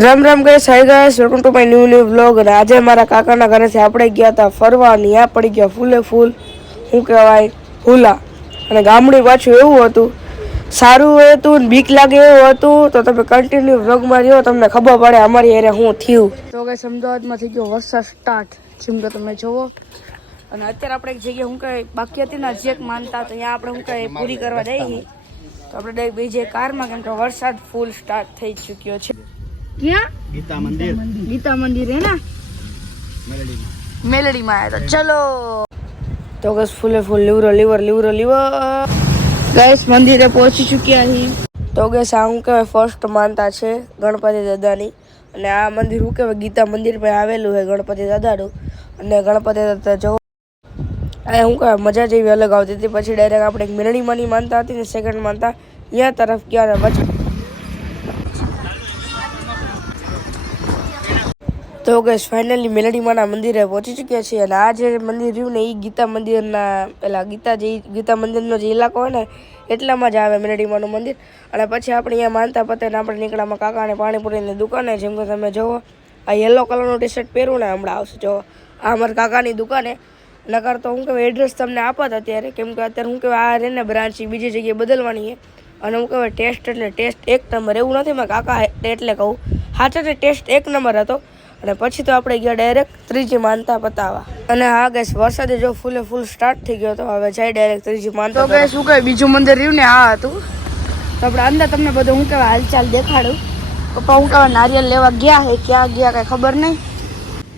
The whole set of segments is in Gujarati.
Ram Ram guys, hi guys, welcome to my new vlog. અને આજે મારા કાકાના ઘરેથી આપણે ગયા હતા ફરવા અને ત્યાં પડી ગયા ફૂલે ફૂલ શું કહેવાય હુલા. અને ગામડું પાછું એવું હતું, સારું હતું ને બીક લાગે એવું હતું. તો તમે કન્ટિન્યુ વ્લોગમાં રહ્યો, તમને ખબર પડે અમારી એરે શું થયું. તો ગાઈસ અમદાવાદમાં થઈ ગયો વરસાદ સ્ટાર્ટ, જેમ કે તમે જોવો. અને અત્યારે આપણે એક જગ્યાએ શું કહે બાકી હતી ને, હજી એક માનતા, તો ત્યાં આપણે શું કહે પૂરી કરવા જઈએ. તો આપણે ડાયરેક્ટ બીજે કારમાં, કેમ કે વરસાદ ફૂલ સ્ટાર્ટ થઈ ચૂક્યો છે. ક્યાં? ગીતા મંદિર. ગીતા મંદિર હે ના મેલડી માં આયા. તો ચલો. તો ગસ ફૂલે ફૂલ લીવર ગેસ મંદિરે પહોંચી ચૂક્યા હી. તો ગેસ આ હું કહેવાય ફર્સ્ટ માનતા છે ગણપતિ દાદાની. અને આ મંદિર શું કહેવાય ગીતા મંદિર પર આવેલું છે ગણપતિ દાદાનું. અને ગણપતિ દાદા જો આ શું કહેવાય મજા જેવી અલગ આવતી હતી. પછી ડાયરેક્ટ આપણે એક મેલડીમાંની માનતા હતી ને સેકન્ડ માનતા અહીંયા તરફ ગયા ને પછી તો ગેસ ફાઇનલી મેલડીમાના મંદિરે પહોંચી ચૂક્યા છીએ. અને આ જે મંદિર રહ્યું ને એ ગીતા મંદિરના પેલા ગીતા મંદિરનો જે ઇલાકો હોય ને એટલામાં જ આવે મેલડીમાનું મંદિર. અને પછી આપણે અહીંયા માનતા પતે ને આપણે નીકળામાં કાકાને પાણીપુરીની દુકાને. જેમ કે તમે જુઓ આ યલો કલરનું ટી શર્ટ પહેરું ને હમણાં આવશે જુઓ આ અમારા કાકાની દુકાને. નકર તો હું કહેવાય એડ્રેસ તમને આપત અત્યારે, કેમ કે અત્યારે હું કહેવાય આ રેને બ્રાન્ચ બીજી જગ્યાએ બદલવાની છે. અને હું કહેવાય ટેસ્ટ એટલે ટેસ્ટ એક નંબર, એવું નથી મારા કાકા એટલે કહું સાચે ટેસ્ટ એક નંબર હતો. અને પછી તો આપણે ગયા ડાયરેક્ટ ત્રીજી માનતા પતાવવા. અને હા ગેસ વરસાદે જો ફૂલે ફૂલ સ્ટાર્ટ થઈ ગયો તો હવે જાય ડાયરેક્ટ ત્રીજી માનતા. તો ગેસ શું કહે બીજું મંદિર રહ્યું ને આ હતું. તો આપણે અંદર તમને બધું હું કહેવાય હાલચાલ દેખાડું. પપ્પા હું કહેવાય નારિયેલ લેવા ગયા હે, ક્યાં ગયા કઈ ખબર નહીં.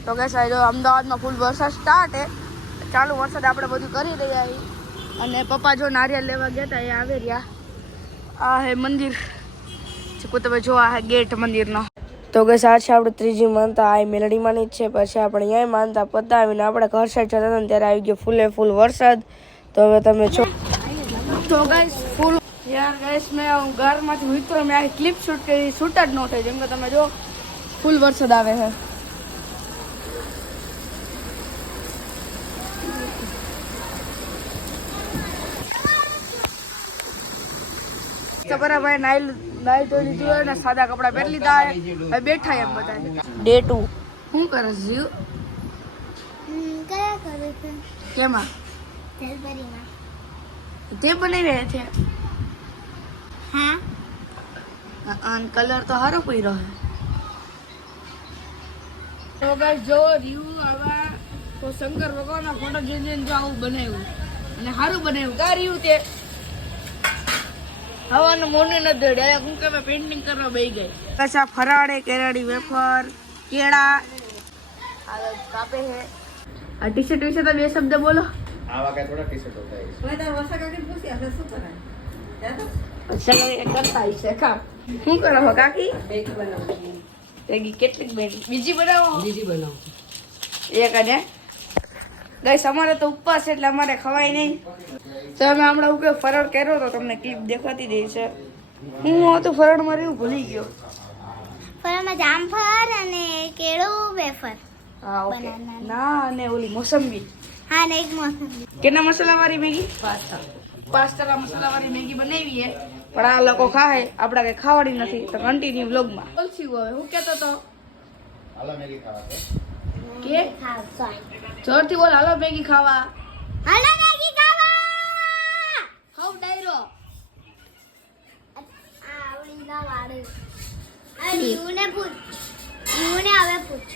તો ગેસ આ જો અમદાવાદમાં ફૂલ વરસાદ સ્ટાર્ટ હે, ચાલુ વરસાદ આપણે બધું કરી રહ્યા છીએ. અને પપ્પા જો નારિયેલ લેવા ગયા હતા એ આવી રહ્યા. આ હે મંદિર, તમે જો આ હે ગેટ મંદિરનો. તો ગેસ આ છે આપણે ત્રીજી માનતા આ મેલડીમાંની જ છે. પછી આપણે અહીંયા માનતા પતાવીને આપણે ઘર સાઈડ જતા હતા ને ત્યારે આવી ગયો ફૂલે ફૂલ વરસાદ. તો હવે તમે છો તો ગાઈસ ફૂલ યાર ગાઈસ મેં ઘરમાંથી ઉતરો મેં આ ક્લિપ શૂટ કરી, શૂટ જ ન થઈ. જેમ કે તમે જો ફૂલ વરસાદ આવે છે. ભાઈ નાઈ ધોઈ લીધું હોય ને સાદા કપડા પહેરી લીધા હવે બેઠા એમ બધા. ડે 2 શું કરે જીવ? કયા કરે છે? કેમાં? જલપરીમાં. તે બનાવી છે? હા. અને કલર તો સારો પહેર્યો છે. તો ગાઈસ જો રીવ આવા તો શંકર ભગવાનના ફોટો જોઈને જો આવું બનાવ્યું અને સારું બનાવ્યું. કા રીવ તે હવાનું મોને ન દે ડાયરેક્ટ હું કે પેઇન્ટિંગ કરવા બેસી ગઈ. કસા ફરાળે કેરાડી વેફર કેળા આ કાપે હે. આ ટી શર્ટ વિશે તો બે શબ્દ બોલો. આવા કઈ થોડા ટી શર્ટ હોતા है મેં તાર વસા કાકી પૂછી આ શું કરાય અચ્છા એક કરતા છે કા શું કરો હો કાકી? બેગ બનાવું. બેગ કેટલીક બેગ બીજી બનાવો? બીજી બનાવો એક અને ગાઈસ અમારે તો ઉપવાસ એટલે અમારે ખવાય નહીં. તો અમે હમણાં હું કે ફરાળ કર્યો તો તમને ક્લિપ દેખાતી રહી છે. હું હતું ફરાળમાં રહ્યું ભૂલી ગયો. ફળમાં જામફળ અને કેળું વેફર. હા ઓકે ના અને ઓલી મોસંબી. હા ને એક મોસંબી. કેના મસાલાવાળી મેગી? પાસ્તા મસાલાવાળી મેગી બનાવી છે. પણ આ લોકો ખાય આપડા કઈ ખાવાની નથી. તો કન્ટિન્યુ વ્લોગમાં બોલશું હવે હું કહેતો તો હાલો મેગી ખાવા કે હા સોરી. જોરથી બોલ હાલો મેગી ખાવા. હાલો મેગી ખાવા. હાઉ ડાયરો આ આવડી ના વાડે. આ રીવને પૂછ. રીવને હવે પૂછ.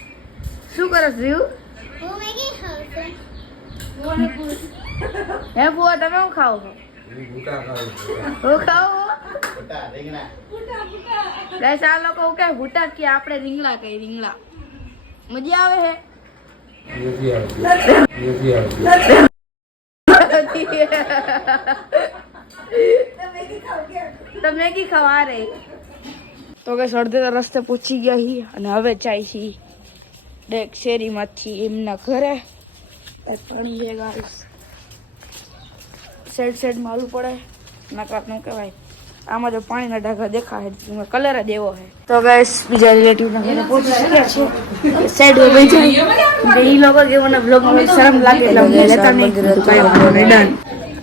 શું કરે રીવ? હું મેગી ખાઉં છું. મને પૂછ હે બુઆ તમે શું ખાઓ છો? હું ખાઉં બટા રીંગણા. ગાઈસ આ લોકો હું કે ભૂટા કે આપણે રીંગણા કઈ રીંગણા મજા આવે હે. તો મેગી ખાવા રે. તો કે અડધે રસ્તે પહોંચી ગયા હી અને હવે ચાઈ છી ડેક શેરીમાંથી એમના ઘરે. પાણી છે ગાઈસ સાઈડ માલું પડે નકર નું કહેવાય. આમાં જો પાણીના ઢાંકા દેખાય કલર જ એવો છે. તો ગાઈસ બીજા રિલેટિવના ઘરે પહોંચી શક્યા છે. સાઈડ ઉપર બેસી જાય એ લોકો કે મને બ્લોગમાં શરમ લાગે એટલે હું લેતા નહીં.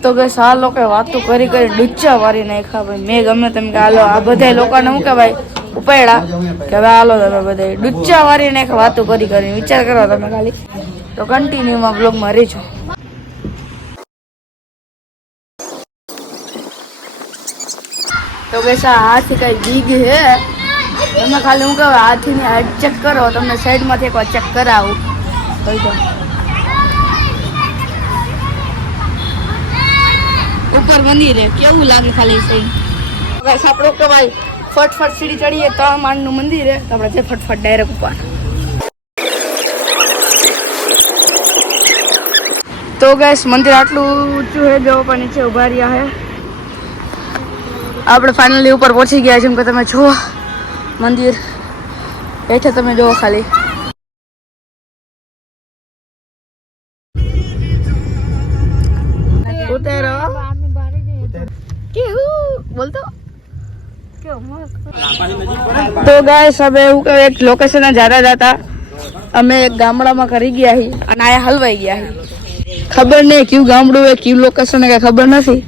તો ગાઈસ આ લોકો વાતો કરી ડુચ્ચા વારી નાખ્યા. ભાઈ મેં ગમે તેમ કે હાલો આ બધા લોકોને શું કહેવાય ઉપાડ્યા કે હવે હાલો તમે બધા ડુચ્ચા વારીને એક વાતો કરી વિચાર કરો તમે ખાલી. તો કન્ટિન્યુમાં બ્લોગમાં રહેજો. તો કૈસા હાથી કઈ બીગ હે તમે ખાલી હું કહું હાથીની હાઈટ ચેક કરો. તમને સાઈડમાંથી એકવાર ચેક કરાવું કહી દો. ઉપર મંદિર હે કેવું લાગે ખાલી સહી. બસ આપણે કે ભાઈ ફટફટ સીડી ચડીએ 3 માળનું મંદિર હે તો આપણે જે ફટફટ ડાયરેક્ટ ઉપર. તો ગેસ મંદિર આટલું ઊંચું હે જો પણ નીચે ઉભા રહ્યા હે. આપણે ફાઇનલી ઉપર પહોંચી ગયા છે. એમ કે તમે જુઓ મંદિર હેઠે તમે જુઓ ખાલી. ઉતરો બોલતો તો ગાઈસ હવે એવું કે એક લોકેશન જતા અમે એક ગામડામાં કરી ગયા હી અને આ હલવાઈ ગયા હી. ખબર નહીં કયું ગામડું હે કયું લોકેશન હે કઈ ખબર નથી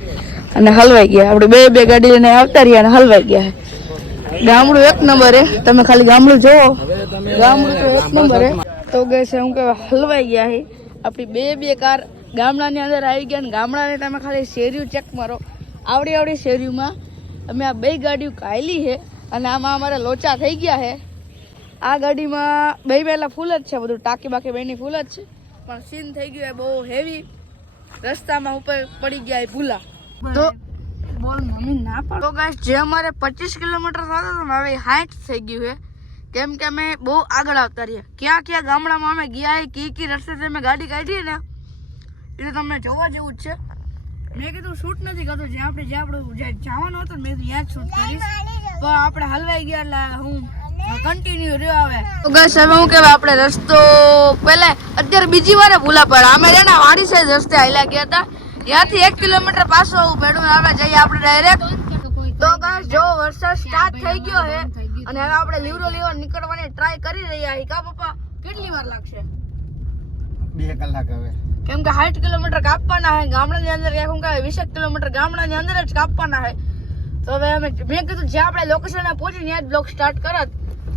અને હલવાઈ ગયા. આપણે બે ગાડી લઈને આવતા રહ્યા અને હલવાઈ ગયા. ગામડું એક નંબર હે. તમે ખાલી ગામડું જોવો ગામડું તો એક નંબર હે. તો ગાઈસ હું કે હલવાઈ ગયા હી. આપણી બે કાર ગામડાની અંદર આવી ગયા ને ગામડાની તમે ખાલી શેરીઓ ચેક મારો. આવડી શેરીઓમાં અમે આ બે ગાડીઓ કાઢલી છે અને આમાં અમારે લોચા થઈ ગયા છે. આ ગાડીમાં બે પહેલાં ફૂલ જ છે બધું ટાંકી બાકી બેની ફૂલ જ છે પણ સીન થઈ ગયું બહુ હેવી. રસ્તામાં ઉપર પડી ગયા ભૂલા તો બોલ મમ્મી ના પાડો. તો ગાઈસ જે અમારે 25 કિલોમીટર થતો હતો ને હવે 60 થઈ ગયું છે કેમ કે અમે બહુ આગળ આવતા રહ્યા. ક્યાં ગામડામાં અમે ગયા કી રસ્તેથી અમે ગાડી કાઢીએ ને એટલે તમને જોવા જેવું જ છે. મેં કીધું શૂટ નથી કરતો જે આપણે જવાનું હતું મેં ત્યાં જ શૂટ કરીશ પણ આપણે હલવાઈ ગયા એટલે હું કન્ટિન્યુ રહ્યો. આવે તો ગાઈસ હવે હું કહેવાય આપણે રસ્તો પહેલા અત્યારે બીજી વાર ભૂલા પડ્યા. અમે છે ને વાડી સાઈડ રસ્તે હાલ્યા ગયા હતા ત્યાંથી 1 કિલોમીટર પાછું આવવું પડ્યું. હવે જઈએ આપણે ડાયરેક્ટ. તો ગાઈસ જો વરસાદ સ્ટાર્ટ થઈ ગયો છે અને હવે આપણે લીવરો નીકળવાની ટ્રાય કરી રહ્યા છીએ. કા પપ્પા કેટલી વાર લાગશે? 2 કલાક હવે કેમ કે 60 કિલોમીટર કાપવાના છે ગામડાની અંદર. શું કહે 20 કિલોમીટર ગામડાની અંદર જ કાપવાના છે. તો હવે અમે મેં કીધું જ્યાં આપણે લોકેશને પહોંચી ત્યાં જ બ્લોગ સ્ટાર્ટ કરત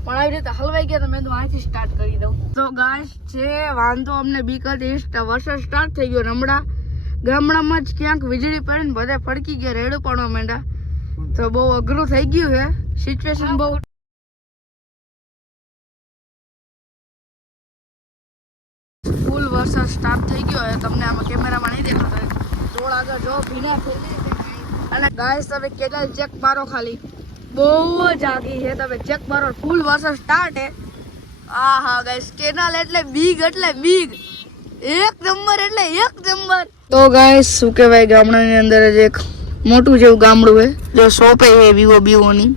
પણ આવી રીતે હલવાઈ ગયા તો મેં તો અહીંથી સ્ટાર્ટ કરી દઉં. તો ગાઈસ જે વાંધો અમને બીક હતી વરસાદ સ્ટાર્ટ થઈ ગયો. હમણાં ગામડામાં જ ક્યાંક વીજળી પડીને બધા ફડકી ગયા રેડું પડવા માંડ્યા તો બહુ અઘરું થઈ ગયું છે સિચ્યુએશન બહુ. ફૂલ વરસાદ સ્ટાર્ટ થઈ ગયો છે. તમને આમાં કેમેરામાં નહીં દેખાતો રોડ આગળ જો ભીના અને ગાઈસ તમે કેનાલ ચેક મારો ખાલી બહુ જ આગી છે. તમે ચેક મારો ફૂલ વરસાદ સ્ટાર્ટ છે. હા ગાઈસ કેનાલ એટલે બીગ એક નંબર એટલે એક નંબર. તો ગાઈસ શું કહેવાય ગામડાની અંદર જ એક મોટું જેવું ગામડું છે જો શોપે છે બીવોની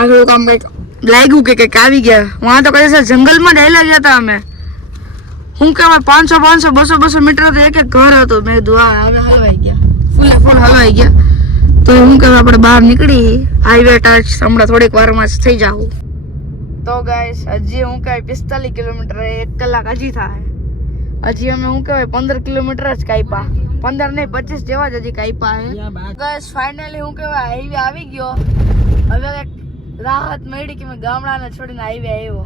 આગળ કામ કંઈક લાગ્યું કે કંઈક આવી ગયા. વहाँ તો કઈ જંગલમાં જ હેલા ગયા હતા અમે. હું કહેવાય 500 200 મીટર તો એક ઘર હતું. મેં કીધું હવે હલવાઈ ગયા ફૂલ હલવાઈ ગયા. તો હું કહેવાય આપણે બહાર નીકળી હાઈવે ટચ હમણાં થોડીક વારમાં જ થઈ જાવ. તો ગાઈસ હજી હું કહેવાય 45 કિલોમીટર 1 કલાક હજી થાય. હજી અમે હું કહેવાય 15 કિલોમીટર જ કાપ્યા 15 નહીં 25 જેવા જ હજી કાપ્યા છે. ગાઈસ ફાઇનલી હું કહેવાય હાઈવે આવી ગયો. હવે એક રાહત મળી કે મેં ગામડાને છોડીને હાઈવે આવ્યો.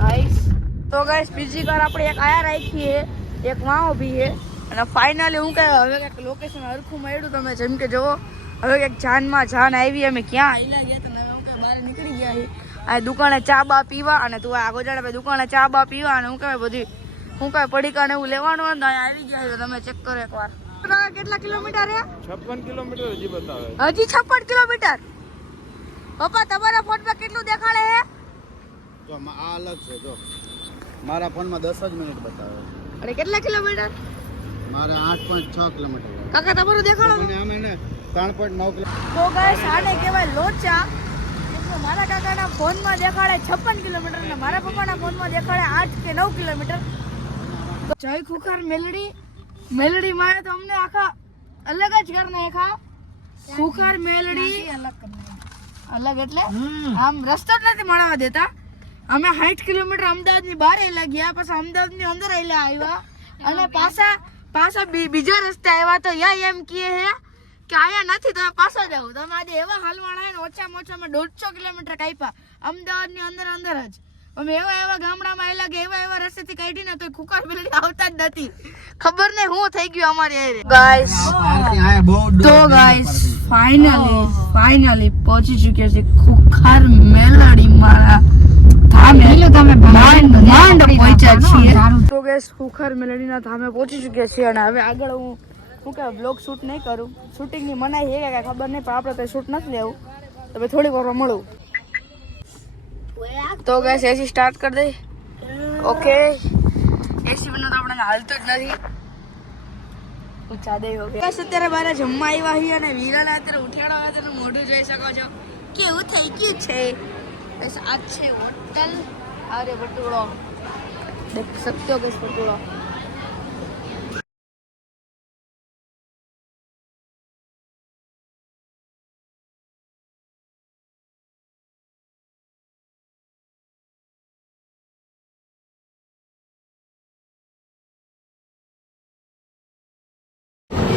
ગાઈસ તો ગાઈસ બીજી કાર આપણે એક આયા રાખી છે એક વાં ઊભી છે અને ફાઇનલી હું કહેવાય હવે કંઈક લોકેશન હરખું મળ્યું. તમે જેમ કે જુઓ હવે કંઈક જાન આવી. અમે ક્યાં આવેલા ગયા હતા હવે હું કહેવાય બહાર નીકળી ગયા છીએ. આ દુકાને ચા બા પીવા અને તું આગળ જાણે દુકાને ચા બા પીવા અને હું કહેવાય બધી હું કહેવાય પડીકાને એવું લેવાનું હોય ને આવી ગયા છે. તમે ચેક કરો એકવાર કેટલા કિલોમીટર છે? 56 કિલોમીટર હજી બતાવે. હજી 56 કિલોમીટર. પપ્પા તમારા ફોનમાં કેટલું દેખાડે છે? જો આ અલગ છે જો મારા ફોનમાં 10 જ મિનિટ બતાવે. અને કેટલા કિલોમીટર? મારે 8.6 કિલોમીટર. કાકા તમારું દેખાડો. મને આમે ને 3.9 કિલોમીટર. તો ગાઈસ આને કહેવાય લોચા. મારા કાકાના ફોનમાં દેખાડે 56 કિલોમીટર અને મારા પપ્પાના ફોનમાં દેખાડે 8 કે 9 કિલોમીટર. જય ખુખાર મેલડી માં તો અમને આખા અલગ જ કર નાખ્યા. ખુખાર મેલડી અલગ એટલે આમ રસ્તો જ નથી મળવા દેતા. અમે 60 કિલોમીટર અમદાવાદની બહાર આવેલા ગયા પછી અમદાવાદની અંદર આવ્યા અને પાછા બીજા રસ્તે આવ્યા તો યા એમ કહે હે કે અહીંયા નથી તમે પાછા જાઓ. તમે આજે એવા હાલવાના ને ઓછામાં ઓછામાં 150 કિલોમીટર કાપ્યા અમદાવાદની અંદર જ. અમે એવા ગામડામાં આવેલા કે એવા રસ્તેથી કાઢી ને તો ખુકાર મેલડી આવતા જ નથી. ખબર નહીં હું થઈ ગયું અમારી હારે. ગાઈસ તો ગાઈસ ફાઇનલી પહોંચી ચૂક્યા છે ખુખાર મેલડી મારા ધામે. તમે માંડ પહોંચ્યા છીએ. તો ગાઈસ ખુખાર મેલડીના ધામે પહોંચી ચૂક્યા છીએ અને હવે આગળ હું કે બ્લોગ શૂટ નહીં કરું. શૂટિંગની મનાઈ છે કે ખબર નહીં, પણ આપણે તો શૂટ નથી લેવું. તો ભાઈ થોડીક વારમાં મળું. તો ગેસ એસી સ્ટાર્ટ કરી દઈ. ઓકે એસી બનો તો આપણે હાલતું જ નથી. ઊંચા દઈ ઓકે. ગેસ અત્યારે બારે જમવા આવ્યા છીએ અને વીરાને અત્યારે ઉઠાડવા આવે તો મોઢું જોઈ શકો છો કેવું થઈ ગયું છે. બસ આ છે હોટલ અરે ભટુડો દેખ સકતો ગેસ ભટુડો.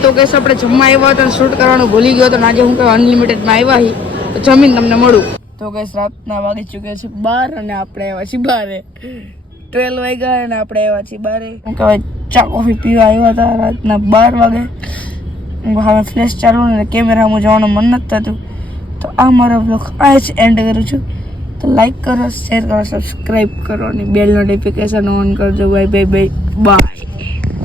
તો કેસ આપણે જમવા આવ્યા હતા શૂટ કરવાનું ભૂલી ગયો હતો ને આજે હું કહે અનલિમિટેડમાં આવ્યા હી તો જમીન તમને મળું. તો કેસ રાતના વાગી ચૂક્યા છે 12 અને આપણે આવ્યા છીએ 12. 12 વાગ્યા અને આપણે આવ્યા છીએ 12. હું કહેવાય ચા કોફી પીવા આવ્યા હતા રાતના 12 વાગે. હવે ફ્લેશ ચાલુ ને કેમેરામાં જવાનું મન નથી થતું. તો આ મારો બ્લોગ આ જ એન્ડ કરું છું. તો લાઈક કરો, શેર કરો, સબસ્ક્રાઈબ કરો અને બેલ નોટિફિકેશન ઓન કરજો. Bye bye bye bye.